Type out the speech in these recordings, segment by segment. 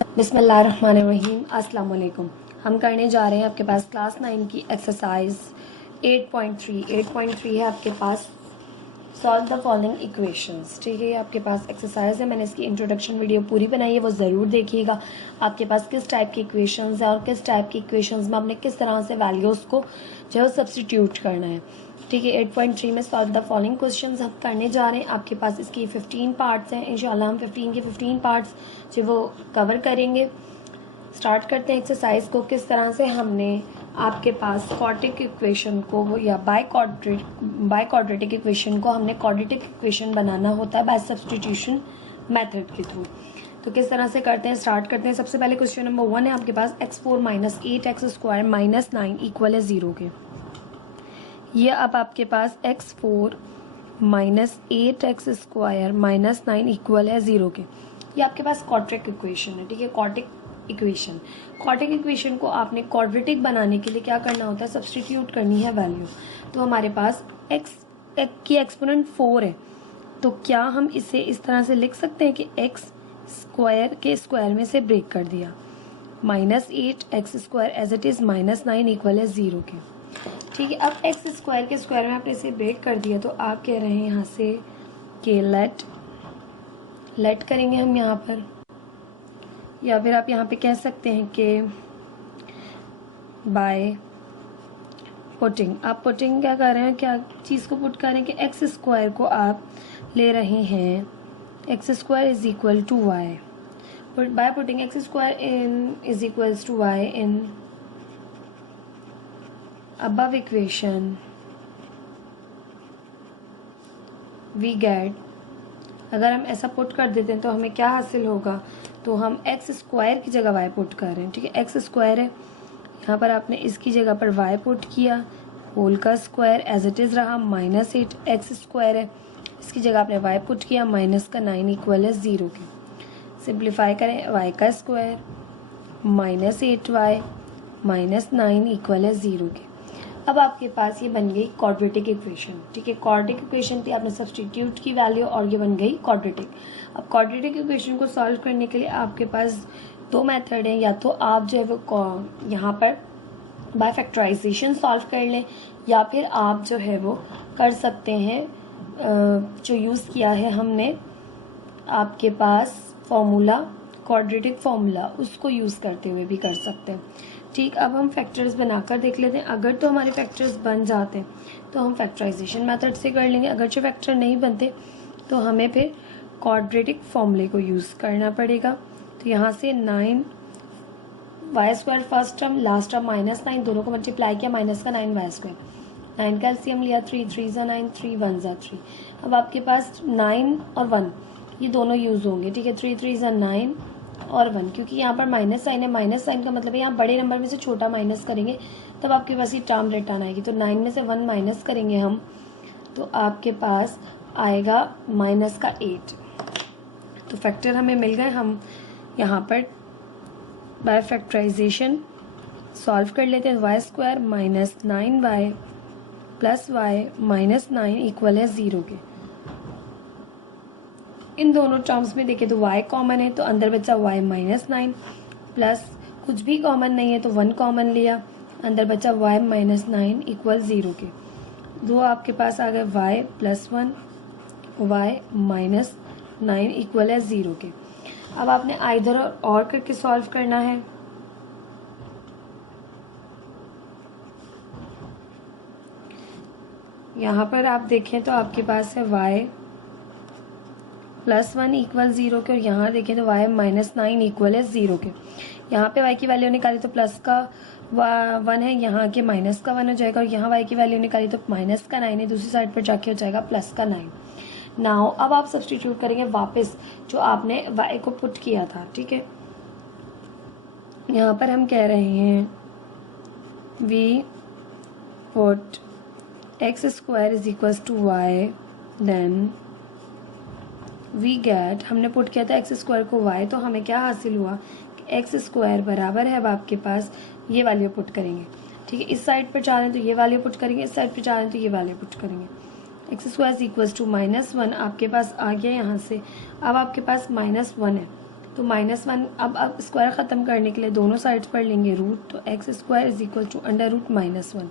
बिस्मिल्लाहिर्रहमानिर्रहीम। अस्सलाम वालेकुम। हम करने जा रहे हैं आपके पास क्लास 9 की एक्सरसाइज 8.3 है आपके पास सॉल्व द फॉलोइंग इक्वेशंस। ठीक है, आपके पास एक्सरसाइज है। मैंने इसकी इंट्रोडक्शन वीडियो पूरी बनाई है, वो ज़रूर देखिएगा। आपके पास किस टाइप की इक्वेशंस है और किस टाइप की इक्वेशंस में आपने किस तरह से वैल्यूज़ को जो है सब्सटीट्यूट करना है। ठीक है, 8.3 में सॉल्व द फॉलोइंग क्वेश्चंस हम करने जा रहे हैं। आपके पास इसकी 15 पार्ट्स हैं। इंशाल्लाह हम 15 के 15 पार्ट्स जो वो कवर करेंगे। स्टार्ट करते हैं एक्सरसाइज को। किस तरह से हमने आपके पास क्वाड्रेटिक इक्वेशन को या बाय क्वाड्रेटिक इक्वेशन को हमने क्वाड्रेटिक इक्वेशन बनाना होता है बाय सब्सटीट्यूशन मेथड के थ्रू। तो किस तरह से करते हैं, स्टार्ट करते हैं। सबसे पहले क्वेश्चन नंबर 1 है आपके पास x4 minus 8x² minus 9 equal है 0 के। ये अब आपके पास x4 minus 8x² minus 9 equal है 0 के। ये आपके पास क्वाड्रेटिक इक्वेशन है। ठीक है, क्वाड्रेटिक इक्वेशन को आपने क्वाड्रेटिक बनाने के लिए क्या करना होता है, सब्सटीट्यूट करनी है वैल्यू। तो हमारे पास x की एक्सपोनेंट 4 है, तो क्या हम इसे इस तरह से लिख सकते हैं कि x स्क्वायर के स्क्वायर में से ब्रेक कर दिया, -8x² as it is -9 equal है 0 के। ठीक है, अब x स्क्वायर के स्क्वायर में आपने इसे ब्रेक कर दिया, तो आप कह रहे हैं यहाँ से कि लेट करेंगे हम यहाँ पर, या फिर आप यहाँ पे कह सकते हैं कि बाय पुटिंग। आप पुटिंग क्या कर रहे हैं, क्या चीज़ को पुट कर रहे हैं कि एक्स स्क्वायर को आप ले रहे हैं x² is equal to y. By putting x² in is equals to y in above equation we get, अगर हम ऐसा पुट कर देते हैं तो हमें क्या हासिल होगा, तो हम x² की जगह y पुट कर रहे हैं। ठीक है, x² है, यहाँ पर आपने इसकी जगह पर y पुट किया, होल का स्क्वायर एज इट इज़ रहा -8x² है, इसकी जगह आपने y पुट किया, -9 इक्वल है 0 के। सिंप्लीफाई करें, y का स्क्वायर -8y -9 इक्वल है 0 के। अब आपके पास ये बन गई क्वाड्रेटिक इक्वेशन। ठीक है, क्वाड्रेटिक इक्वेशन थी, आपने सब्सटीट्यूट की वैल्यू और ये बन गई क्वाड्रेटिक। अब क्वाड्रेटिक इक्वेशन को सॉल्व करने के लिए आपके पास दो मेथड हैं, या तो आप जो है वो यहाँ पर बाय फैक्टराइजेशन सॉल्व कर लें, या फिर आप जो है वो कर सकते हैं जो यूज़ किया है हमने आपके पास फॉर्मूला, क्वाड्रेटिक फॉर्मूला, उसको यूज़ करते हुए भी कर सकते हैं। ठीक, अब हम फैक्टर्स बनाकर देख लेते हैं। अगर तो हमारे फैक्टर्स बन जाते हैं तो हम फैक्टराइजेशन मेथड से कर लेंगे, अगर जो फैक्टर नहीं बनते तो हमें फिर क्वाड्रेटिक फॉर्मूले को यूज़ करना पड़ेगा। तो यहाँ से 9y² first term, last term -9, दोनों को मल्टीप्लाई किया, माइनस का 9y², 9 का एलसीएम लिया, 3 3 ज़ा 9, 3 1 ज़ा 3। अब आपके पास 9 और 1 ये दोनों यूज़ होंगे। ठीक है, 3 3 ज़ा 9 और 1, क्योंकि यहाँ पर माइनस साइन है, माइनस साइन का मतलब है यहाँ बड़े नंबर में से छोटा माइनस करेंगे तब आपके पास ये टर्म रिटर्न आएगी। तो 9 में से 1 माइनस करेंगे हम, तो आपके पास आएगा -8। तो फैक्टर हमें मिल गए। हम यहाँ पर बाय फैक्टराइजेशन सॉल्व कर लेते हैं। y² -9y plus y -9 equal है 0 के। इन दोनों टर्म्स में देखें तो y कॉमन है, तो अंदर बचा y -9 प्लस कुछ भी कॉमन नहीं है तो 1 कॉमन लिया, अंदर बचा y -9 इक्वल 0 के। दो आपके पास आ गए y + 1 y -9 इक्वल है 0 के। अब आपने आइदर और करके सॉल्व करना है। यहाँ पर आप देखें तो आपके पास है y + 1 इक्वल 0 के, और यहाँ देखें तो y -9 इक्वल है 0 के। यहाँ पे y की वैल्यू निकाली तो प्लस का 1 है, यहाँ के माइनस का 1 हो जाएगा, और यहाँ y की वैल्यू निकाली तो माइनस का 9 है, दूसरी साइड पर जाके हो जाएगा प्लस का 9। नाउ अब आप सब्सटीट्यूट करेंगे वापस जो आपने y को पुट किया था। ठीक है, यहाँ पर हम कह रहे हैं we put x² is equals to y, then we get, हमने पुट किया था x² को y, तो हमें क्या हासिल हुआ, x² बराबर है, अब आपके पास ये वैल्यू पुट करेंगे। ठीक है, इस साइड पर जा रहे हैं तो ये वैल्यू पुट करेंगे, इस साइड पर जा रहे हैं तो ये वैल्यू पुट करेंगे। x² इज इक्वल टू -1 आपके पास आ गया यहाँ से। अब आपके पास -1 है तो -1, अब स्क्वायर ख़त्म करने के लिए दोनों साइड्स पर लेंगे रूट, तो x square is equal to under root -1।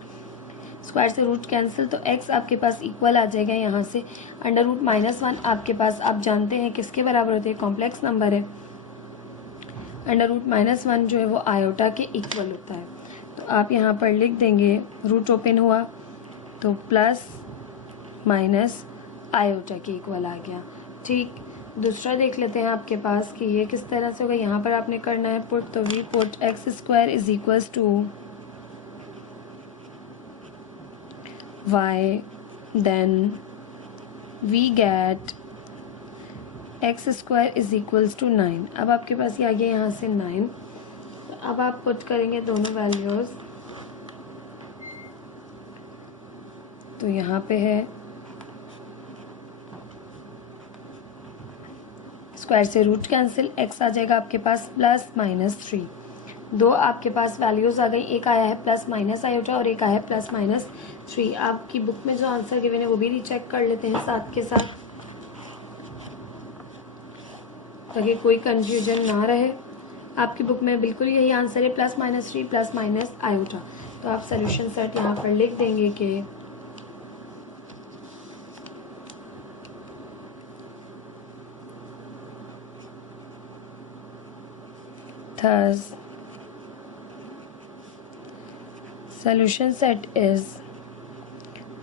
Square से रूट कैंसिल, तो x आपके पास इक्वल आ जाएगा यहाँ से अंडर रूट -1 आपके पास, आप जानते हैं किसके बराबर होते हैं, कॉम्प्लेक्स नंबर है। अंडर रूट -1 जो है वो आयोटा के इक्वल होता है। तो आप यहाँ पर लिख देंगे, रूट ओपन हुआ तो प्लस माइनस आयोटा के इक्वल आ गया। ठीक, दूसरा देख लेते हैं आपके पास कि ये किस तरह से होगा। यहाँ पर आपने करना है पुट, तो we put x square is equals to y, then we get x square is equals to 9। अब आपके पास ये आ गया यहाँ से 9। अब आप पुट करेंगे दोनों वैल्यूज, तो यहाँ पे है स्क्वायर से रूट कैंसिल, x आ जाएगा आपके पास +-3। दो आपके पास वैल्यूज आ गई, एक आया है प्लस माइनस आयोटा और एक आया है +-3। आपकी बुक में जो आंसर गिवन है वो भी रीचेक कर लेते हैं साथ के साथ, ताकि कोई कंफ्यूजन ना रहे। आपकी बुक में बिल्कुल यही आंसर है, +-3 + आयोटा। तो आप सोल्यूशन सेट यहाँ पर लिख देंगे कि thus solution set is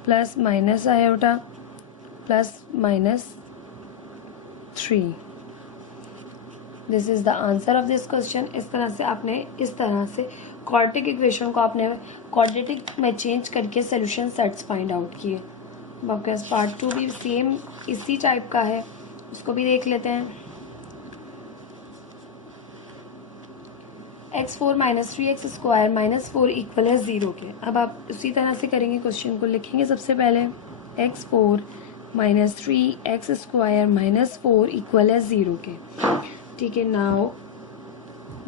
+- iota +-3। This is the answer of this question. इस तरह से आपने क्वाड्रेटिक इक्वेशन को आपने क्वाड्रेटिक में चेंज करके सोल्यूशन सेट्स फाइंड आउट किए। अब आपके पास पार्ट 2 भी सेम इसी टाइप का है, उसको भी देख लेते हैं। x4 - 3x स्क्वायर -4 इक्वल है 0 के। अब आप उसी तरह से करेंगे, क्वेश्चन को लिखेंगे सबसे पहले x4 - 3x स्क्वायर -4 इक्वल है 0 के। ठीक है, now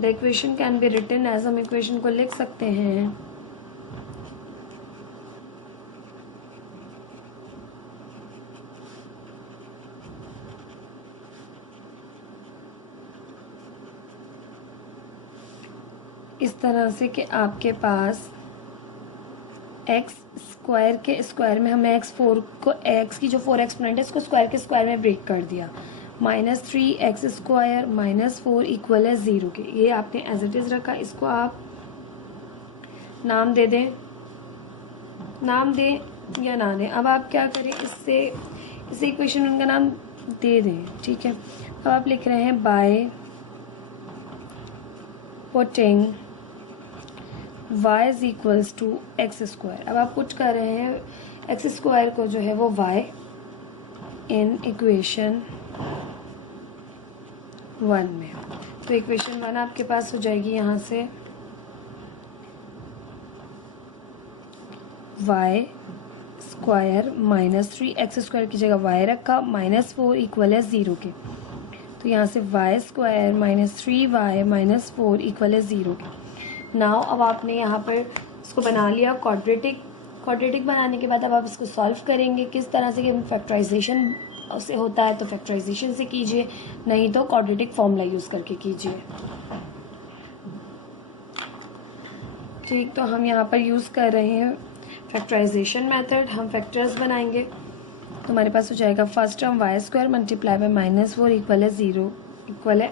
the equation can be written as, हम इक्वेशन को लिख सकते हैं इस तरह से कि आपके पास x स्क्वायर के स्क्वायर में हमने x4 को, x की जो 4 एक्सपोनेंट है इसको स्क्वायर के स्क्वायर में ब्रेक कर दिया, -3x स्क्वायर -4 इक्वल है 0 के। ये आपने एज इट इज रखा, इसको आप नाम दे दें, नाम दें या ना दें। अब आप क्या करें, इसे इक्वेशन उनका नाम दे दें। ठीक है, अब आप लिख रहे हैं by putting y is equals to x square. अब आप पुट कर रहे हैं एक्स स्क्वायर को जो है वो y इन इक्वेशन 1 में। तो इक्वेशन 1 आपके पास हो जाएगी यहाँ से y स्क्वायर -3x स्क्वायर की जगह y रखा, -4 इक्वल है 0 के। तो यहाँ से y स्क्वायर -3y -4 इक्वल है 0 के। नाउ अब आपने यहाँ पर इसको बना लिया क्वाड्रेटिक बनाने के बाद अब आप इसको सॉल्व करेंगे किस तरह से, कि फैक्टराइजेशन से होता है तो फैक्टराइजेशन से कीजिए, नहीं तो क्वाड्रेटिक फॉर्मूला यूज़ करके कीजिए। ठीक, तो हम यहाँ पर यूज़ कर रहे हैं फैक्टराइजेशन मेथड। हम फैक्टर्स बनाएंगे, तो हमारे पास हो जाएगा first term y square multiply by -4 equal है 0 इक्वल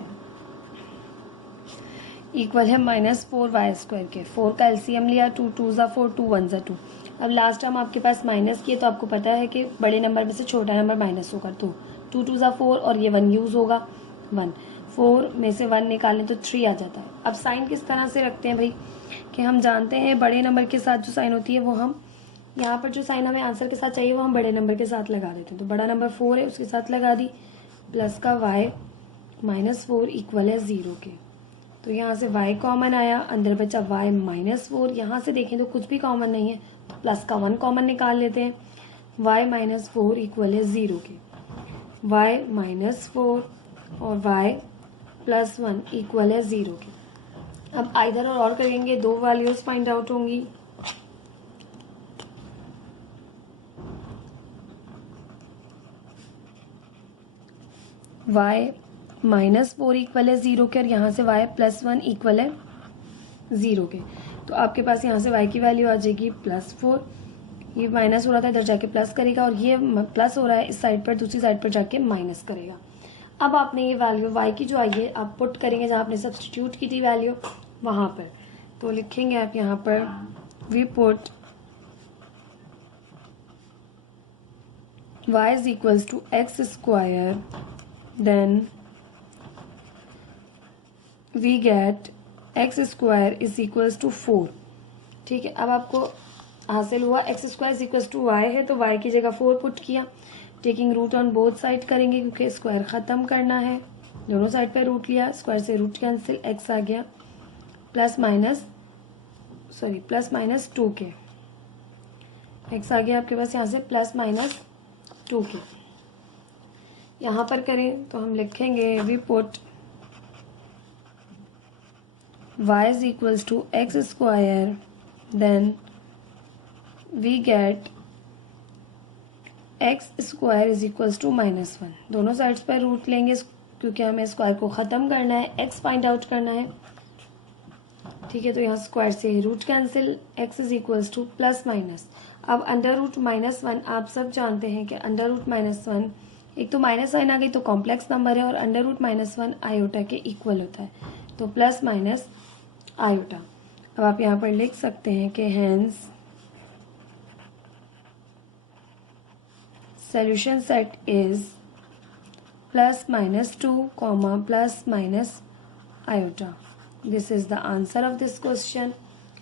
है -4y स्क्वायर के। 4 का एलसीएम लिया, 2 2 ज़ा 4, 2 1 ज़ा 2। अब लास्ट टाइम आपके पास माइनस किए तो आपको पता है कि बड़े नंबर में से छोटा नंबर माइनस होगा, तो 2 2 ज़ा 4 और ये 1 यूज़ होगा, 1 4 में से 1 निकालें तो 3 आ जाता है। अब साइन किस तरह से रखते हैं भाई, कि हम जानते हैं बड़े नंबर के साथ जो साइन होती है वो हम यहाँ पर जो साइन हमें आंसर के साथ चाहिए वो हम बड़े नंबर के साथ लगा देते हैं। तो बड़ा नंबर 4 है उसके साथ लगा दी, प्लस का y -4 इक्वल है 0 के। तो यहाँ से y कॉमन आया, अंदर बचा y -4। यहाँ से देखें तो कुछ भी कॉमन नहीं है, तो प्लस का 1 कॉमन निकाल लेते हैं, y -4 इक्वल है 0 के। y -4 और y +1 इक्वल है 0 के। अब आइदर और करेंगे, दो वैल्यूज फाइंड आउट होंगी। y -4 इक्वल है 0 के, और यहाँ से y +1 इक्वल है 0 के। तो आपके पास यहाँ से y की वैल्यू आ जाएगी +4, ये माइनस हो रहा था इधर जाके प्लस करेगा, और ये प्लस हो रहा है इस साइड पर, दूसरी साइड पर जाके माइनस करेगा। अब आपने ये वैल्यू y की जो आई है आप पुट करेंगे जहाँ आपने सब्सटीट्यूट की थी वैल्यू वहाँ पर। तो लिखेंगे आप यहाँ पर we put y is equals to x square, then we get x square is equals to 4। ठीक है, अब आपको हासिल हुआ x square is equals to y है, तो y की जगह 4 पुट किया। Taking root on both side करेंगे क्योंकि स्क्वायर ख़त्म करना है, दोनों साइड पे रूट लिया, स्क्वायर से रूट कैंसिल, x आ गया प्लस माइनस 2 के, x आ गया आपके पास यहाँ से +-2 के। यहाँ पर करें तो हम लिखेंगे we put y is equals to x square, then we get x square is equals to -1। दोनों साइड्स पर रूट लेंगे क्योंकि हमें स्क्वायर को ख़त्म करना है, x फाइंड आउट करना है। ठीक है, तो यहाँ स्क्वायर से root cancel, x is equals to +-। अब अंडर रूट -1 आप सब जानते हैं कि अंडर रूट -1 एक तो माइनस साइन आ गई तो कॉम्प्लेक्स नंबर है, और अंडर रूट -1 आयोटा के इक्वल होता है, तो + आयोटा। अब आप यहाँ पर लिख सकते हैं कि hence solution set is +-2, +- iota। This is the answer of this question।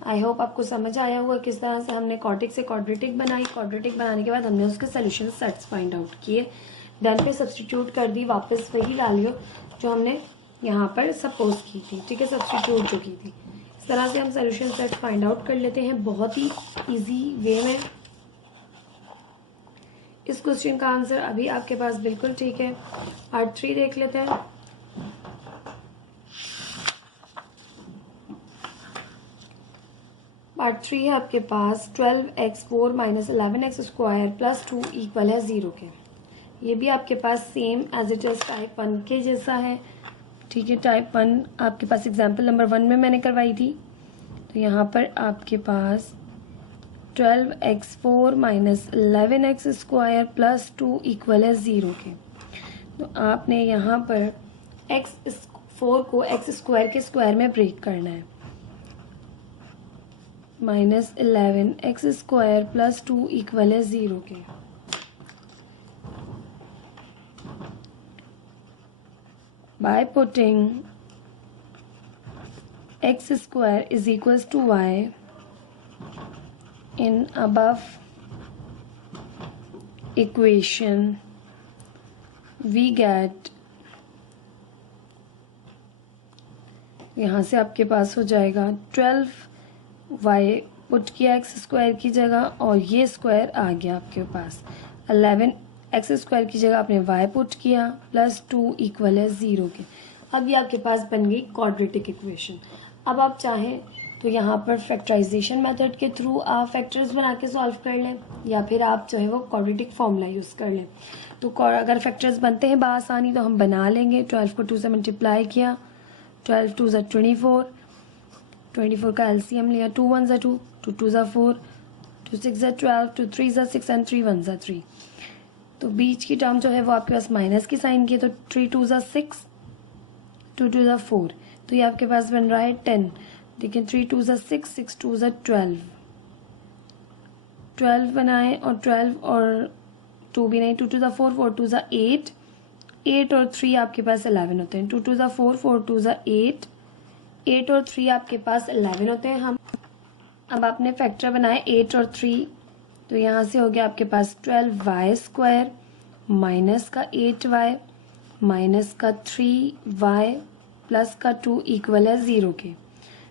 I hope आपको समझ आया हुआ किस तरह से हमने क्वाड्रेटिक से क्वाड्रेटिक बनाई। क्वाड्रेटिक बनाने के बाद हमने उसके सोल्यूशन सेट्स फाइंड आउट किए, डन पे सब्सटीट्यूट कर दी, वापस वही वैल्यू जो हमने यहाँ पर सपोज की थी। ठीक है, सब्सटीट्यूट जो की थी, इस तरह से हम सोल्यूशन सेट फाइंड आउट कर लेते हैं बहुत ही ईजी वे में। इस क्वेश्चन का आंसर अभी आपके पास बिल्कुल ठीक है। पार्ट 3 देख लेते हैं। पार्ट 3 है आपके पास 12x4 - 11x² + 2 इक्वल है 0 के। ये भी आपके पास same as it is type 1 के जैसा है। ठीक है, टाइप 1 आपके पास एग्जाम्पल नंबर 1 में मैंने करवाई थी। तो यहाँ पर आपके पास 12x4 - 11x² + 2 इक्वल है 0 के। तो आपने यहाँ पर x4 को x² के स्क्वायर में ब्रेक करना है। -11x² + 2 इक्वल है 0 के। By putting x² is equals to y in above equation, we get, यहाँ से आपके पास हो जाएगा 12y पुट किया x² की जगह, और ये स्क्वायर आ गया आपके पास 11x² की जगह आपने y पुट किया +2 इक्वल है 0 के। अब ये आपके पास बन गई क्वाड्रेटिक इक्वेशन। अब आप चाहें तो यहाँ पर फैक्टराइजेशन मेथड के थ्रू आप फैक्टर्स बना के सॉल्व कर लें, या फिर आप जो है वो क्वाड्रेटिक फॉर्मूला यूज़ कर लें। तो अगर फैक्टर्स बनते हैं बआसानी तो हम बना लेंगे। 12 को 2 से मल्टीप्लाई किया, 12 2 = 24, 24 का एलसीएम लिया, 2 1 = 2, 2 2 = 4, 2 6 = 12, 2 3 = 6 एंड 3 1 = 3। तो बीच की टर्म जो है वो आपके पास माइनस की साइन की है, तो 3 2 = 6, 2 2 = 4, तो ये आपके पास बन रहा है 10। देखिए 3 2 = 6, 6 2 = 12, 12 बनाए, और 12 और 2 भी नहीं, 2 2 = 4, 4 2 = 8, 8 और 3 आपके पास 11 होते हैं। 2 2 = 4, 4 2 = 8, 8 और 3 आपके पास 11 होते हैं। हम अब आपने फैक्टर बनाए 8 और 3, तो यहाँ से हो गया आपके पास 12y² माइनस का 8y माइनस का 3y प्लस का 2 इक्वल है 0 के।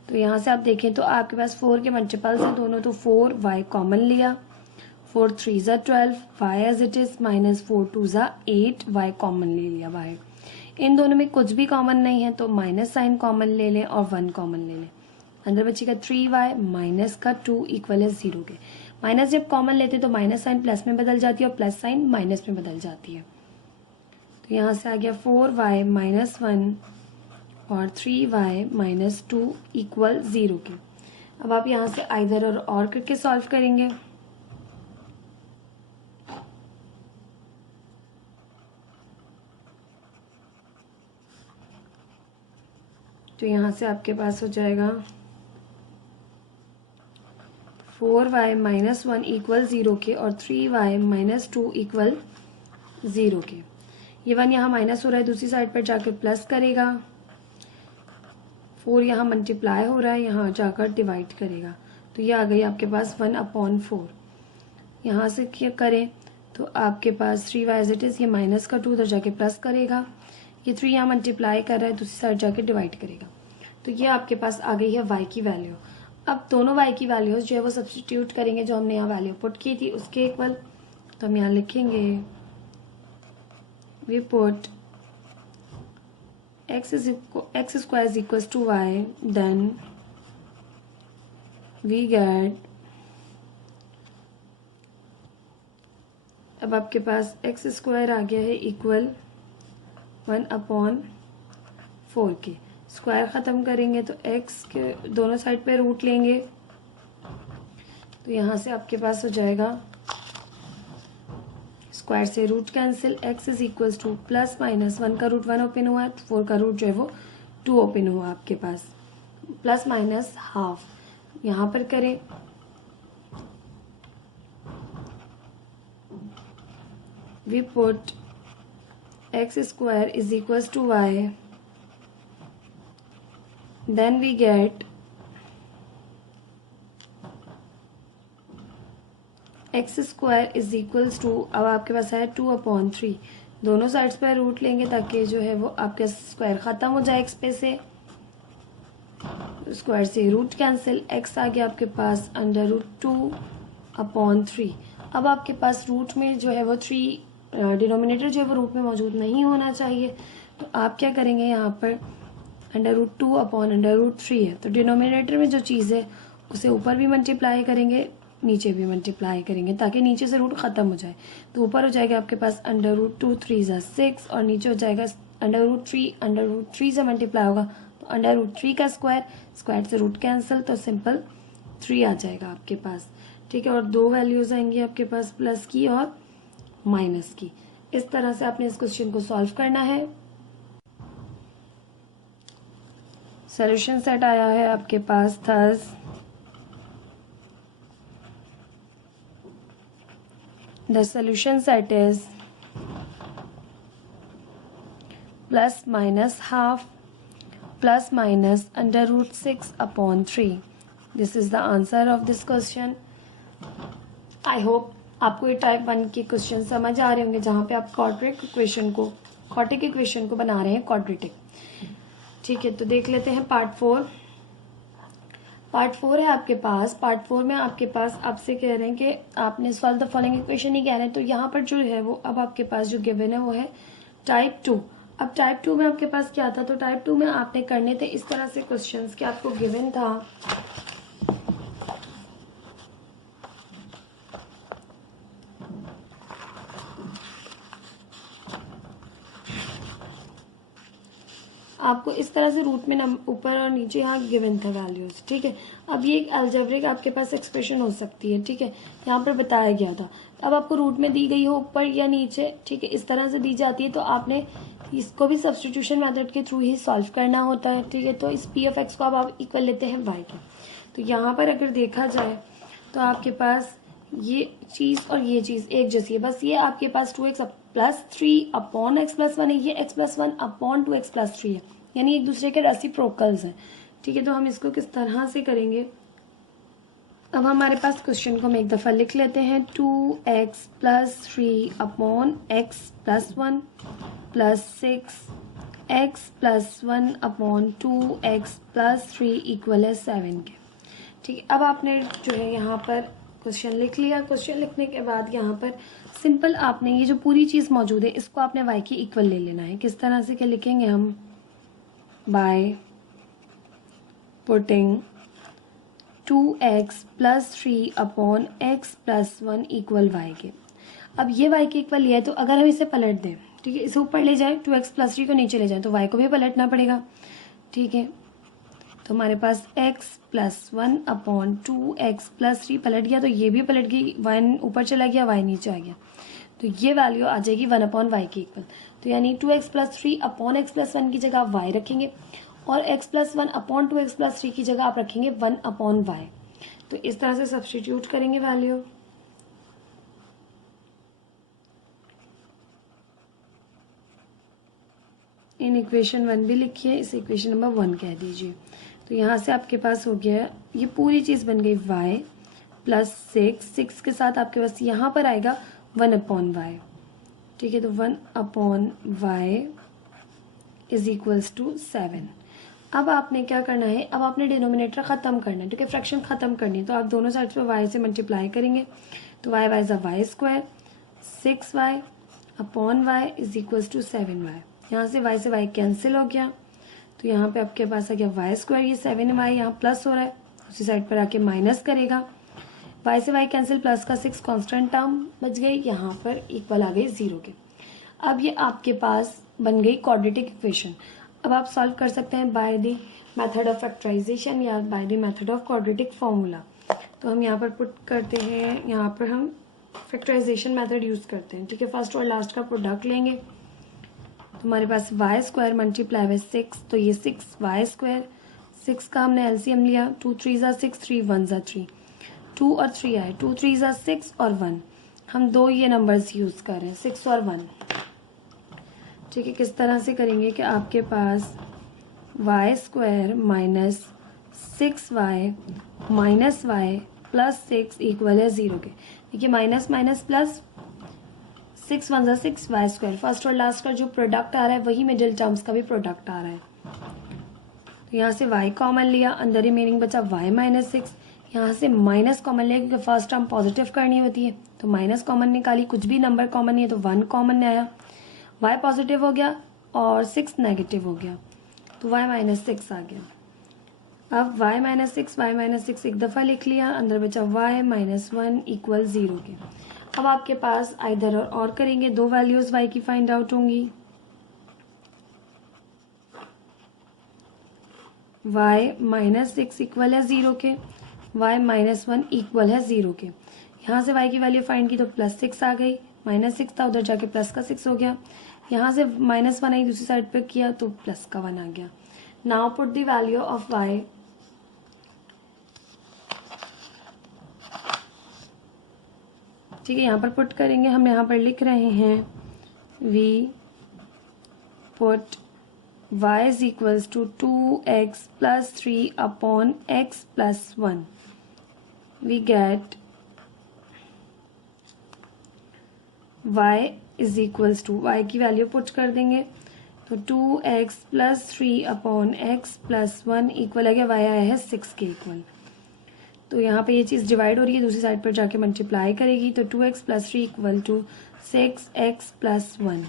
तो यहाँ से आप देखें तो आपके पास 4 के मल्टीपल्स हैं दोनों, तो 4y कॉमन लिया, 4 3 = 12, y as it is, minus 4 2 = 8, y common ले लिया y। इन दोनों में कुछ भी कॉमन नहीं है तो माइनस साइन कॉमन ले लें और 1 कॉमन ले लें। अंदर बचेगा 3y माइनस का 2 इक्वल है 0 के। माइनस जब कॉमन लेते तो माइनस साइन प्लस में बदल जाती है और प्लस साइन माइनस में बदल जाती है। तो यहाँ से आ गया 4y माइनस 1 और 3y माइनस 2 इक्वल 0 के। अब आप यहाँ से आइदर और करके सॉल्व करेंगे। तो यहाँ से आपके पास हो जाएगा 4y माइनस 1 इक्वल 0 के और 3y माइनस 2 इक्वल 0 के। ये 1 यहाँ माइनस हो रहा है, दूसरी साइड पर जाकर प्लस करेगा। 4 यहाँ मल्टीप्लाई हो रहा है, यहाँ जाकर डिवाइड करेगा। तो ये आ गई आपके पास 1/4। यहाँ से क्या करें तो आपके पास 3y एज इट इज़, ये माइनस का 2 उधर जाके प्लस करेगा। ये 3 यहाँ मल्टीप्लाई कर रहा है, दूसरी साइड जाके डिवाइड करेगा। तो ये आपके पास आ गई है y की वैल्यू। अब दोनों y की वैल्यूज जो है वो सब्स्टिट्यूट करेंगे, जो हमने यहाँ वैल्यू पुट की थी उसके इक्वल। तो हम यहाँ लिखेंगे we put x square is equals to y, then we get, अब आपके पास x स्क्वायर आ गया है इक्वल 1/4 के। स्क्वायर ख़त्म करेंगे तो x के दोनों साइड पे रूट लेंगे। तो यहाँ से आपके पास हो जाएगा स्क्वायर से root cancel, x is equals to plus minus 1 का रूट 1 ओपन हुआ है, 4 का रूट जो है वो 2 ओपन हुआ आपके पास, प्लस माइनस हाफ यहाँ पर करें। We put x square is equals to y, then we get x square is equals to, अब आपके पास है 2/3। दोनों साइड्स पर रूट लेंगे ताकि जो है वो आपका स्क्वायर ख़त्म हो जाए x पे से। स्क्वायर से रूट कैंसिल, x आ गया आपके पास √2/3। अब आपके पास रूट में जो है वो 3, डिनोमिनेटर जो है वो रूट में मौजूद नहीं होना चाहिए। तो आप क्या करेंगे, यहाँ पर √2/√3 है, तो डिनोमिनेटर में जो चीज़ है उसे ऊपर भी मल्टीप्लाई करेंगे, नीचे भी मल्टीप्लाई करेंगे ताकि नीचे से रूट ख़त्म हो जाए। तो ऊपर हो जाएगा आपके पास √2 3 ज़ा 6 और नीचे हो जाएगा √3 से मल्टीप्लाई होगा तो √3 का स्क्वायर, स्क्वायर से रूट कैंसिल, तो सिंपल 3 आ जाएगा आपके पास। ठीक है, और दो वैल्यूज़ आएंगी आपके पास प्लस की और माइनस की। इस तरह से आपने इस क्वेश्चन को सॉल्व करना है। सॉल्यूशन सेट आया है आपके पास थर्स the solution set is plus minus half plus minus √6/3. This is the answer of this question. I hope आपको ये टाइप 1 के क्वेश्चन समझ आ रहे होंगे जहाँ पे आप क्वाड्रेटिक इक्वेशन को बना रहे हैं क्वाड्रेटिक। ठीक है, तो देख लेते हैं पार्ट 4। पार्ट 4 है आपके पास। पार्ट 4 में आपके पास आपसे कह रहे हैं कि आपने सॉल्व द फॉलोइंग इक्वेशन ही कह रहे हैं। तो यहाँ पर जो है वो अब आपके पास जो गिवन है वो है टाइप 2। अब टाइप 2 में आपके पास क्या था, तो टाइप 2 में आपने करने थे इस तरह से क्वेश्चंस कि आपको गिवन था आपको इस तरह से रूट में ऊपर और नीचे यहाँ गिवन था वैल्यूज। ठीक है, अब ये एक अलजेब्रिक आपके पास एक्सप्रेशन हो सकती है। ठीक है, यहाँ पर बताया गया था। अब आपको रूट में दी गई हो ऊपर या नीचे, ठीक है, इस तरह से दी जाती है तो आपने इसको भी सब्स्टिट्यूशन मेथड के थ्रू ही सॉल्व करना होता है। ठीक है, तो इस पी ऑफ एक्स को अब आप इक्वल लेते हैं वाई के। तो यहाँ पर अगर देखा जाए तो आपके पास ये चीज़ और ये चीज़ एक जैसी है, बस ये आपके पास 2x + 3/x+1 है, ये x+1/2x+3 है, यानी एक दूसरे के रेसिप्रोकल्स हैं। ठीक है, तो हम इसको किस तरह से करेंगे, अब हमारे पास क्वेश्चन को हम एक दफ़ा लिख लेते हैं। 2x + 3/x+1 + 6x+1/2x+3 = 7 के। ठीक है, अब आपने जो है यहाँ पर क्वेश्चन लिख लिया। क्वेश्चन लिखने के बाद यहाँ पर सिंपल आपने ये जो पूरी चीज़ मौजूद है इसको आपने y की इक्वल ले लेना है। किस तरह से क्या लिखेंगे हम, by putting 2x + 3/x+1 = y के। अब ये y के इक्वल लिया है तो अगर हम इसे पलट दें ठीक है, इसे ऊपर ले जाए, 2x+3 को नीचे ले जाए तो y को भी पलटना पड़ेगा। ठीक है, तो हमारे पास x+1/2x+3 पलट गया, तो ये भी पलट गई, 1 ऊपर चला गया, y नीचे आ गया, तो ये वैल्यू आ जाएगी 1/y के इक्वल। तो यानी 2x+3/x+1 की जगह y रखेंगे और x+1/2x+3 की जगह आप रखेंगे 1/y। तो इस तरह से सब्स्टिट्यूट करेंगे वैल्यू। इन इक्वेशन 1 भी लिखिए, इसे इक्वेशन नंबर 1 कह दीजिए। तो यहाँ से आपके पास हो गया, ये पूरी चीज़ बन गई y+6 के साथ आपके पास यहाँ पर आएगा 1/y। ठीक है, तो 1/y इज इक्वल्स टू 7। अब आपने क्या करना है, अब आपने डिनोमिनेटर ख़त्म करना है, ठीक है, फ्रैक्शन ख़त्म करनी है, तो आप दोनों साइड्स पे y से मल्टीप्लाई करेंगे, तो y y y², 6y/y is equals to 7y। यहाँ से y से y कैंसिल हो गया, तो यहाँ पे आपके पास आ गया y², ये 7y यहाँ प्लस हो रहा है, उसी साइड पर आके माइनस करेगा, y से y कैंसिल, प्लस का 6 कांस्टेंट टर्म बच गई, यहाँ पर इक्वल आ गई 0 के। अब ये आपके पास बन गई क्वाड्रेटिक इक्वेशन। अब आप सॉल्व कर सकते हैं by the method of factorisation या by the method of quadratic formula. तो हम यहाँ पर पुट करते हैं, यहाँ पर हम फैक्टराइजेशन मेथड यूज़ करते हैं। ठीक है, फर्स्ट और लास्ट का प्रोडक्ट लेंगे, तो हमारे पास y² मल्टीप्लाई बाय 6, तो ये 6y², 6 का हमने एलसीएम लिया, 2 3 ज़ा 6, 3 1 ज़ा 3, 2 और 3 आए, 2 3 ज़ा 6 और 1, हम दो ये नंबर्स यूज़ कर रहे हैं, 6 और 1। ठीक है, किस तरह से करेंगे कि आपके पास y² minus 6y minus y plus 6 equal है 0 के। देखिए, माइनस माइनस प्लस, 6 1 ज़ा 6 y², फर्स्ट और लास्ट का जो प्रोडक्ट आ रहा है वही मिडिल टर्म्स का भी प्रोडक्ट आ रहा है। तो यहाँ से y कॉमन लिया, अंदर रिमेनिंग बचा y-6, यहाँ से माइनस कॉमन लिया क्योंकि फर्स्ट टर्म पॉजिटिव करनी होती है, तो माइनस कॉमन निकाली, कुछ भी नंबर कॉमन नहीं है तो 1 कॉमन आया, y पॉजिटिव हो गया और 6 नेगेटिव हो गया, तो y-6 आ गया। अब y-6 एक दफ़ा लिख लिया, अंदर बचा y-1 इक्वल 0 के। अब आपके पास आइदर और करेंगे, दो वैल्यूज़ y की फाइंड आउट होंगी, y-6 इक्वल है 0 के, y-1 इक्वल है 0 के। यहाँ से y की वैल्यू फाइंड की तो +6 आ गई, -6 था उधर जाके प्लस का 6 हो गया, यहाँ से -1 आई दूसरी साइड पे किया तो प्लस का 1 आ गया। Now put the value of y, ठीक है, यहाँ पर पुट करेंगे, हम यहाँ पर लिख रहे हैं we put y is equals to 2x+3/x+1, we get y is equals to, y की वैल्यू पुट कर देंगे, तो 2x+3/x+1 इक्वल है, y आया है 6 के इक्वल। तो यहाँ पे ये चीज़ डिवाइड हो रही है, दूसरी साइड पर जाके मल्टीप्लाई करेगी, तो 2x+3 इक्वल टू 6x+1।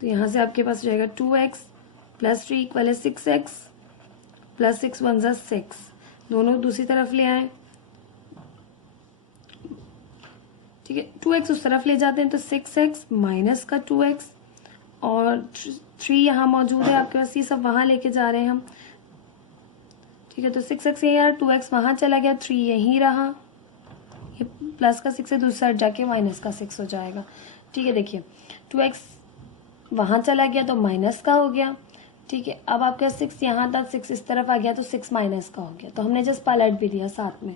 तो यहाँ से आपके पास हो जाएगा 2x+3 इक्वल है 6x प्लस 6 1 ज़ा 6, दोनों दूसरी तरफ ले आए। ठीक है, 2x उस तरफ ले जाते हैं तो 6x माइनस का 2x और 3 यहाँ मौजूद है आपके पास, ये सब वहाँ लेके जा रहे हैं हम। ठीक है, तो 6x यहीं आ रहा, 2x वहाँ चला गया, 3 यहीं रहा, ये प्लस का 6 है, दूसरी साइड जाके माइनस का 6 हो जाएगा। ठीक है, देखिए 2x वहाँ चला गया तो माइनस का हो गया। ठीक है, अब आपका 6 यहाँ था, 6 इस तरफ आ गया तो 6 माइनस का हो गया, तो हमने जस्ट पलट भी दिया साथ में।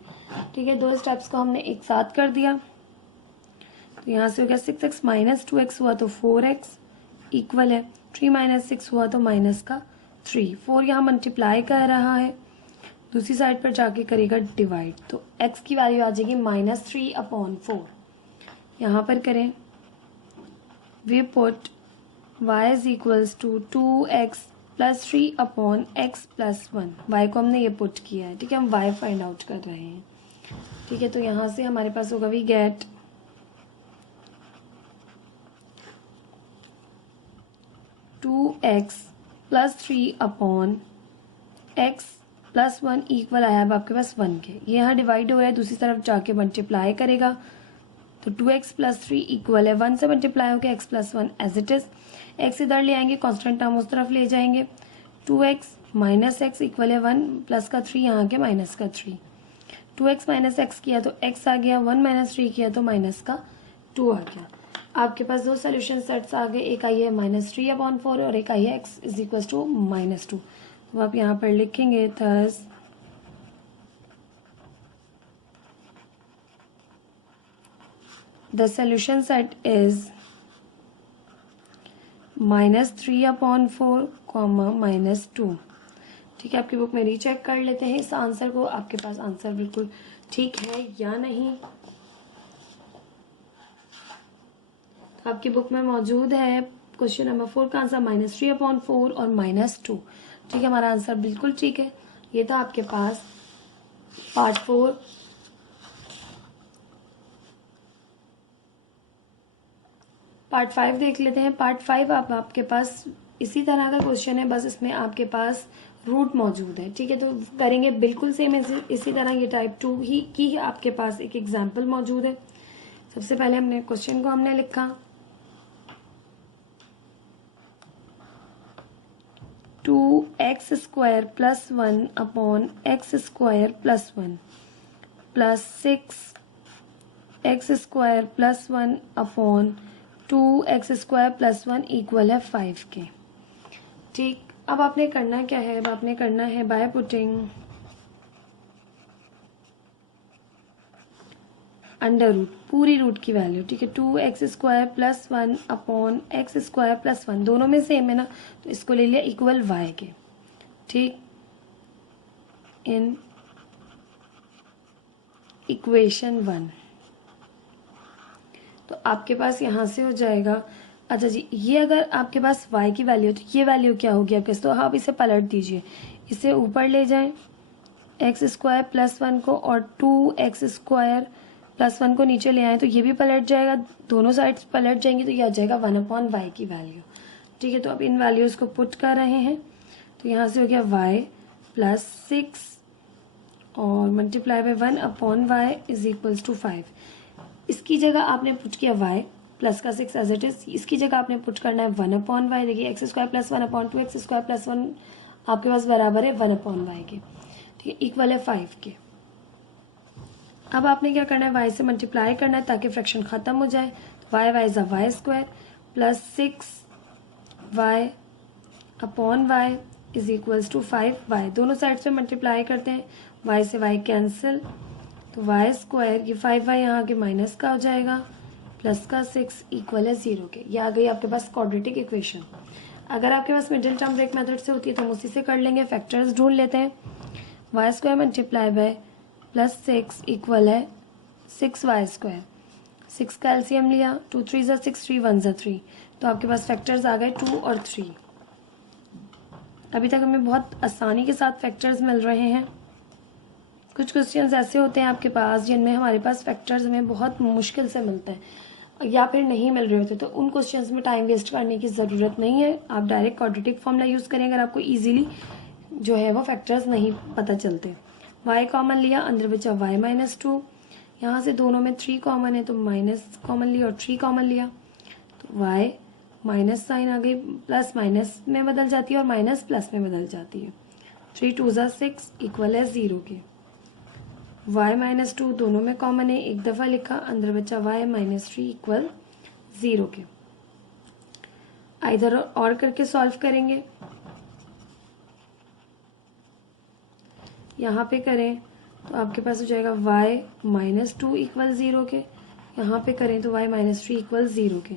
ठीक है, दो स्टेप्स को हमने एक साथ कर दिया, तो यहाँ से हो गया 6x माइनस 2x हुआ तो 4x इक्वल है 3 माइनस 6 हुआ तो माइनस का 3, 4 यहाँ मल्टीप्लाई कर रहा है, दूसरी साइड पर जाके करेगा डिवाइड, तो x की वैल्यू आ जाएगी -3/4। यहाँ पर करें, we put y is equals to 2x+3/x+1, y को हमने ये पुट किया है। ठीक है, हम y फाइंड आउट कर रहे हैं। ठीक है, तो यहाँ से हमारे पास होगा वी गेट 2x+3/x+1 इक्वल आया अब आपके पास 1 के, ये यहाँ डिवाइड हो रहा है, दूसरी तरफ जाके मल्टीप्लाई करेगा, तो 2x प्लस 3 इक्वल है 1 से मल्टीप्लाई होकर x plus 1 as it is. x इधर ले आएंगे, कांस्टेंट टर्म उस तरफ ले जाएंगे। 2x माइनस एक्स इक्वल है 1 प्लस का 3 यहाँ के माइनस का 3। 2x माइनस एक्स किया तो x आ गया, 1 माइनस 3 किया तो माइनस का 2 आ गया। आपके पास दो सोल्यूशन सेट्स आ गए, एक आई है -3/4 और एक आई है x इज इक्वल टू -2। तो आप यहाँ पर लिखेंगे thus the solution set is -3/4, -2। ठीक है, आपकी बुक में रीचेक कर लेते हैं इस आंसर को, आपके पास आंसर बिल्कुल ठीक है या नहीं। तो आपकी बुक में मौजूद है क्वेश्चन नंबर 4 का आंसर -3/4 और -2। ठीक है, हमारा आंसर बिल्कुल ठीक है। ये था आपके पास पार्ट 4। पार्ट 5 देख लेते हैं। पार्ट 5 आपके पास इसी तरह का क्वेश्चन है, बस इसमें आपके पास रूट मौजूद है। ठीक है, तो करेंगे बिल्कुल सेम इसी तरह। ये टाइप 2 ही की आपके पास एक एग्जाम्पल मौजूद है। सबसे पहले हमने क्वेश्चन को हमने लिखा 2x² plus 1 upon x² plus 1 plus 6x² plus 1 upon 2x² plus 1 equal है 5 के। ठीक, अब आपने करना क्या है, अब आपने करना है बाय पुटिंग अंडर रूट, पूरी रूट की वैल्यू। ठीक है, 2x² plus 1 upon x² plus 1, दोनों में सेम है ना, तो इसको ले लिया इक्वल y के। ठीक, इन इक्वेशन 1 तो आपके पास यहाँ से हो जाएगा। अच्छा जी, ये अगर आपके पास y की वैल्यू तो ये वैल्यू क्या होगी आपके पास, तो आप इसे पलट दीजिए, इसे ऊपर ले जाएं x² प्लस 1 को और 2x² प्लस 1 को नीचे ले आए तो ये भी पलट जाएगा, दोनों साइड्स पलट जाएंगी तो ये आ जाएगा 1/y की वैल्यू। ठीक है, तो अब इन वैल्यूज़ को पुट कर रहे हैं, तो यहाँ से हो गया y प्लस 6 और multiply by 1/y is equals to 5। इसकी जगह आपने पुट किया y प्लस का 6 एज इट इज, इसकी जगह आपने पुट करना है 1/y। देखिए x² plus 1 upon 2x² plus 1 आपके पास बराबर है 1/y के। ठीक है, इक्वल है 5 के। अब आपने क्या करना है, y से मल्टीप्लाई करना है ताकि फ्रैक्शन खत्म हो जाए। तो y is y² plus 6y upon y is equals to 5y। दोनों साइड से मल्टीप्लाई करते हैं, y से y कैंसिल, तो y², ये 5y यहाँ के माइनस का हो जाएगा, प्लस का 6 इक्वल है 0 के। ये आ गई आपके पास क्वाड्रेटिक इक्वेशन। अगर आपके पास मिडिल टर्म ब्रेक मेथड से होती है तो हम उसी से कर लेंगे। फैक्टर्स ढूंढ लेते हैं। y² multiply by plus 6 equal है 6y²। 6 का एलसीएम लिया, 2 3 ज़ा 6, 3 1 ज़ा 3, तो आपके पास फैक्टर्स आ गए 2 और 3। अभी तक हमें बहुत आसानी के साथ फैक्टर्स मिल रहे हैं। कुछ क्वेश्चंस ऐसे होते हैं आपके पास जिनमें हमारे पास फैक्टर्स हमें बहुत मुश्किल से मिलते हैं या फिर नहीं मिल रहे होते, तो उन क्वेश्चंस में टाइम वेस्ट करने की ज़रूरत नहीं है। आप डायरेक्ट क्वाड्रेटिक फॉर्मूला यूज़ करें अगर आपको ईजिली जो है वो फैक्टर्स नहीं पता चलते। y कॉमन लिया, अंदर बचा y-2, यहाँ से दोनों में 3 कॉमन है तो माइनस कॉमन लिया और 3 कॉमन लिया, तो y माइनस साइन आ गई, प्लस माइनस में बदल जाती है और माइनस प्लस में बदल जाती है। 3 2 ज़ा 6 इक्वल है 0 के। y-2 दोनों में कॉमन है, एक दफ़ा लिखा, अंदर बचा y-3 इक्वल 0 के। इधर और करके सॉल्व करेंगे, यहाँ पे करें तो आपके पास हो जाएगा y-2 इक्वल 0 के। यहाँ पे करें तो y-3 इक्वल 0 के।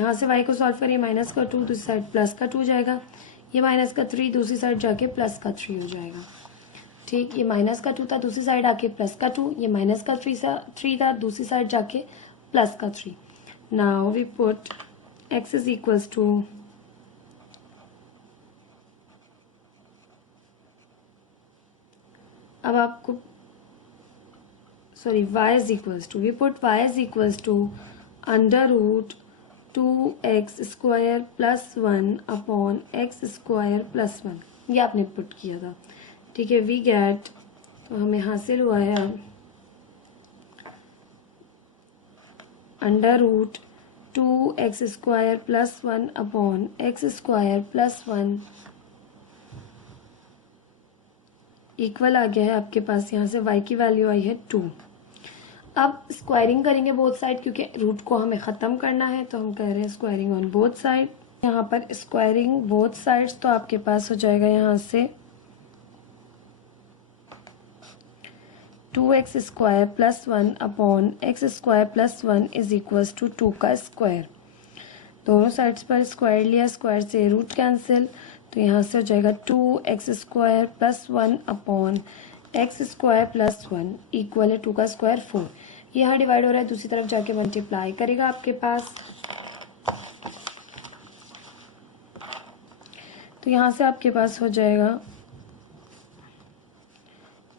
यहाँ से y को सॉल्व करिए, माइनस का 2 दूसरी साइड प्लस का 2 जाएगा, ये माइनस का 3 दूसरी साइड जाके प्लस का 3 हो जाएगा। ठीक, ये माइनस का 2 था दूसरी साइड आके प्लस का 2, ये माइनस का 3 था दूसरी साइड जाके प्लस का 3। Now we put x is equals to अब आपको sorry y is equals to we put y is equals to under root 2x² plus 1 upon x² plus 1, ये आपने पुट किया था। ठीक है, वी गेट, तो हमें हासिल हुआ है under root 2x² plus 1 upon x² plus 1 equal आ गया है आपके पास, यहाँ से y की वैल्यू आई है 2। अब स्क्वायरिंग करेंगे बोथ साइड, क्योंकि रूट को हमें ख़त्म करना है, तो हम कह रहे हैं स्क्वायरिंग ऑन बोथ साइड। यहाँ पर स्क्वायरिंग बोथ साइड्स, तो आपके पास हो जाएगा यहाँ से 2x² plus 1 upon x² plus 1 is equals to 2 का स्क्वायर। दोनों साइड्स पर स्क्वायर लिया, स्क्वायर से रूट कैंसिल, तो यहाँ से हो जाएगा 2x² plus 1 upon x² plus 1 equal है 2 का स्क्वायर 4। यहाँ डिवाइड हो रहा है, दूसरी तरफ जाके मल्टीप्लाई करेगा आपके पास, तो यहाँ से आपके पास हो जाएगा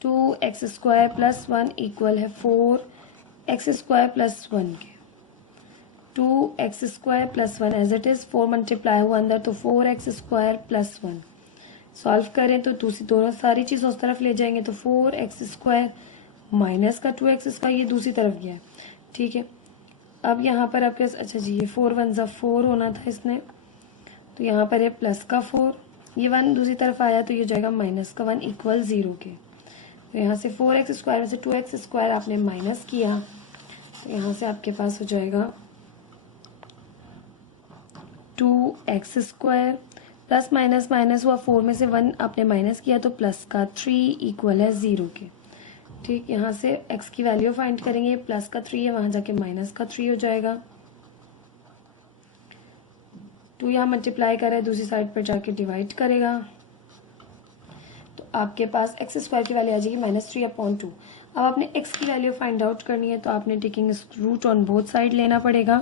2x² प्लस 1 इक्वल है 4x² प्लस 1 के। 2x² plus 1 as it is, 4 multiply हुआ अंदर, तो 4x² प्लस 1। सॉल्व करें तो दूसरी दोनों सारी चीज़ उस तरफ ले जाएंगे, तो 4x² माइनस का 2x², ये दूसरी तरफ गया है, ठीक है। अब यहाँ पर आपके पास, अच्छा जी, ये 4 1 ज़ा 4 होना था इसने, तो यहाँ पर है प्लस का 4, ये 1 दूसरी तरफ आया तो ये जाएगा माइनस का 1 इक्वल 0 के। तो यहाँ से 4x² में से 2x² आपने माइनस किया, तो यहाँ से आपके पास हो जाएगा 2x² प्लस माइनस माइनस हुआ, 4 में से 1 आपने माइनस किया तो प्लस का 3 इक्वल है 0 के। ठीक, यहाँ से x की वैल्यू फाइंड करेंगे, प्लस का 3 है, वहाँ जाके माइनस का 3 हो जाएगा। 2 यहाँ मल्टीप्लाई कर रहा है, दूसरी साइड पर जाके डिवाइड करेगा, तो आपके पास x² की वैल्यू आ जाएगी -3/2। अब आपने x की वैल्यू फाइंड आउट करनी है, तो आपने taking root on both side लेना पड़ेगा,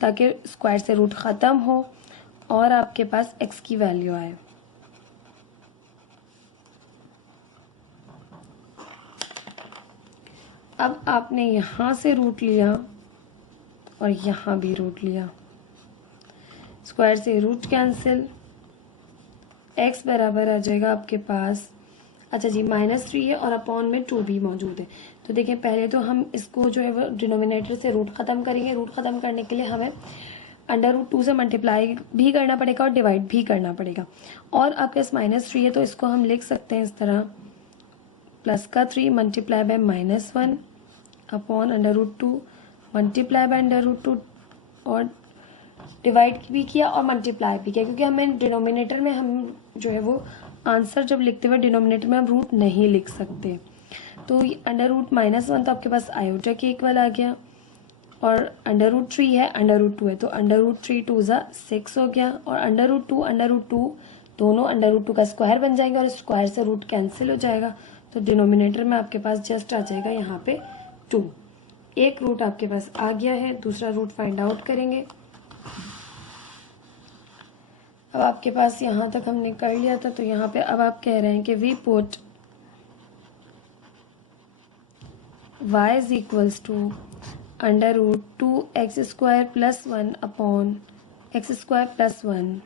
ताकि स्क्वायर से रूट ख़त्म हो और आपके पास x की वैल्यू आए। अब आपने यहाँ से रूट लिया और यहाँ भी रूट लिया, स्क्वायर से रूट कैंसिल, x बराबर आ जाएगा आपके पास, अच्छा जी, -3 है और अपॉन में 2 भी मौजूद है। तो देखिए, पहले तो हम इसको जो है वो डिनोमिनेटर से रूट ख़त्म करेंगे। रूट ख़त्म करने के लिए हमें √2 से मल्टीप्लाई भी करना पड़ेगा और डिवाइड भी करना पड़ेगा। और आपके पास -3 है, तो इसको हम लिख सकते हैं इस तरह, प्लस का 3 multiply by -1 upon √2 multiply by √2, और डिवाइड भी किया और मल्टीप्लाई भी किया, क्योंकि हमें डिनोमिनेटर में हम जो है वो आंसर जब लिखते हुए डिनोमिनेटर में हम रूट नहीं लिख सकते। तो √-1 तो आपके पास आयोटा के इक्वल आ गया, और √3 है, √2 है, तो √3 2 ज़ा 6 हो गया, और √2 दोनों √2 का स्क्वायर बन जाएंगे और स्क्वायर से रूट कैंसिल हो जाएगा। तो डिनोमिनेटर में आपके पास जस्ट आ जाएगा यहाँ पे 2। एक रूट आपके पास आ गया है, दूसरा रूट फाइंड आउट करेंगे। अब आपके पास यहाँ तक हमने कर लिया था, तो यहाँ पे अब आप कह रहे हैं कि we put y is equals to √2x² plus 1 upon x² plus 1,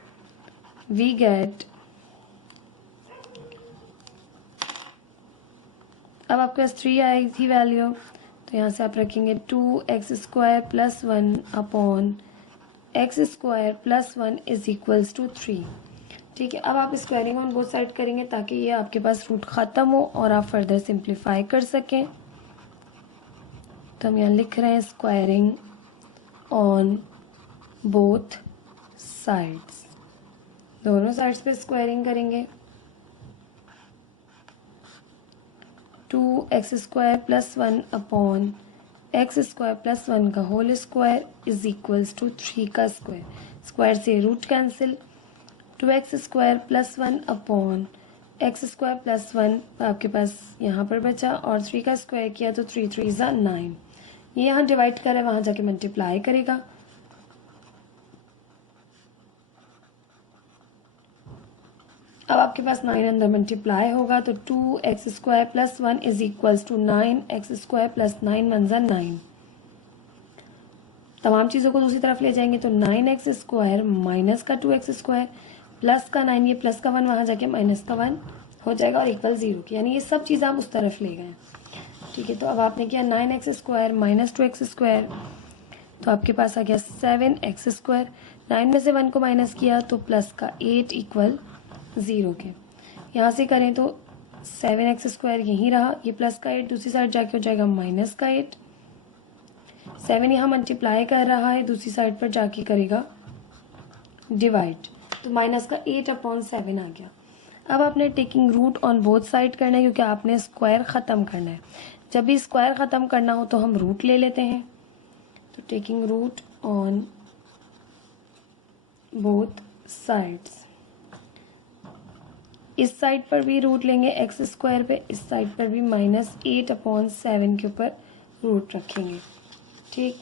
we get, अब आपके पास 3 आई थी वैल्यू, तो यहाँ से आप रखेंगे 2x² plus 1 upon x² plus 1 is equals to 3। ठीक है, अब आप स्क्वायरिंग ऑन बोथ साइड करेंगे ताकि ये आपके पास रूट ख़त्म हो और आप फर्दर सिंप्लीफाई कर सकें। तो हम यहाँ लिख रहे हैं स्क्वायरिंग ऑन बोथ साइड्स, दोनों साइड्स पे स्क्वायरिंग करेंगे। 2x² plus 1 upon x² plus 1 का whole square is equals to 3 का स्क्वायर, स्क्वायर से root cancel, 2x² plus 1 upon x² plus 1 आपके पास यहाँ पर बचा, और 3 का स्क्वायर किया तो 3 3 ज़ा 9, ये यहाँ डिवाइड कर रहा है, वहाँ जाके मल्टीप्लाई करेगा। अब आपके पास 9 अंदर मल्टीप्लाई होगा, तो 2x² plus 1 is equals to 9x² plus 9 1 ज़ा 9। तमाम चीज़ों को दूसरी तरफ ले जाएंगे, तो 9x² माइनस का 2x² प्लस का 9, ये प्लस का 1 वहाँ जाके माइनस का 1 हो जाएगा और इक्वल 0 की, यानी ये सब चीज़ें आप उस तरफ ले गए। ठीक है, तो अब आपने किया 9x² माइनस 2x² तो आपके पास आ गया 7x²। 9 में से 1 को माइनस किया तो प्लस का 8 इक्वल 0 के। यहाँ से करें तो 7x² यहीं रहा, ये प्लस का 8 दूसरी साइड जाके हो जाएगा माइनस का 8। 7 यहाँ मल्टीप्लाई कर रहा है, दूसरी साइड पर जाके करेगा डिवाइड, तो माइनस का 8/7 आ गया। अब आपने taking root on both side करना है, क्योंकि आपने स्क्वायर ख़त्म करना है। जब भी स्क्वायर ख़त्म करना हो तो हम रूट ले लेते हैं। तो taking root on both sides, इस साइड पर भी रूट लेंगे x² पे, इस साइड पर भी -8/7 के ऊपर रूट रखेंगे। ठीक,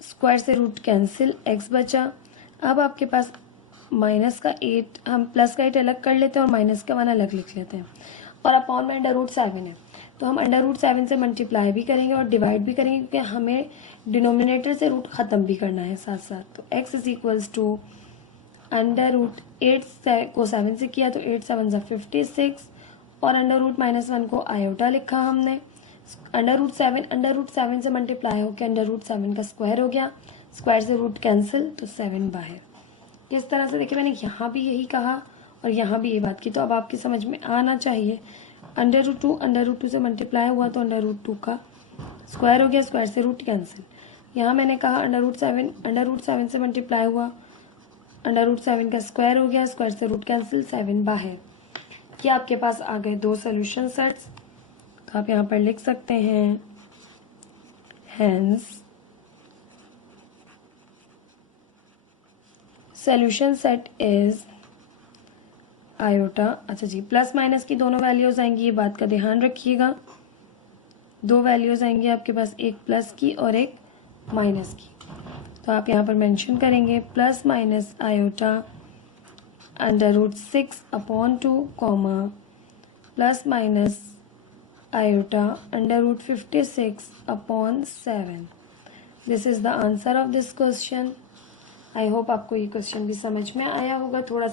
स्क्वायर से रूट कैंसिल, x बचा। अब आपके पास माइनस का 8, हम प्लस का 8 अलग कर लेते हैं और माइनस का 1 अलग लिख लेते हैं, और अपॉन में √7 है, तो हम √7 से मल्टीप्लाई भी करेंगे और डिवाइड भी करेंगे, क्योंकि हमें डिनोमिनेटर से रूट ख़त्म भी करना है साथ साथ। तो x = √8 को 7 से किया तो 8 7 56, और √-1 को आयोटा लिखा हमने। √7 से मल्टीप्लाई होकर √7 का स्क्वायर हो गया, स्क्वायर से रूट कैंसिल, तो 7 बाहर। इस तरह से देखिए, मैंने यहाँ भी यही कहा और यहाँ भी ये बात की, तो अब आपकी समझ में आना चाहिए। √2 से मल्टीप्लाई हुआ तो √2 का स्क्वायर हो गया, स्क्वायर से रूट कैंसिल। यहाँ मैंने कहा √7 से मल्टीप्लाई हुआ, √7 का स्क्वायर हो गया, स्क्वायर से रूट कैंसिल, 7 बाहर। ये आपके पास आ गए 2 सोल्यूशन सेट्स। तो आप यहाँ पर लिख सकते हैं hence solution set is iota. अच्छा जी, प्लस माइनस की दोनों वैल्यूज आएंगी, ये बात का ध्यान रखिएगा। 2 वैल्यूज आएंगी आपके पास, एक प्लस की और एक माइनस की। तो आप यहाँ पर मेंशन करेंगे plus minus iota √6/2 comma plus minus iota √56/7। This is the answer of this question. I hope आपको ये क्वेश्चन भी समझ में आया होगा। थोड़ा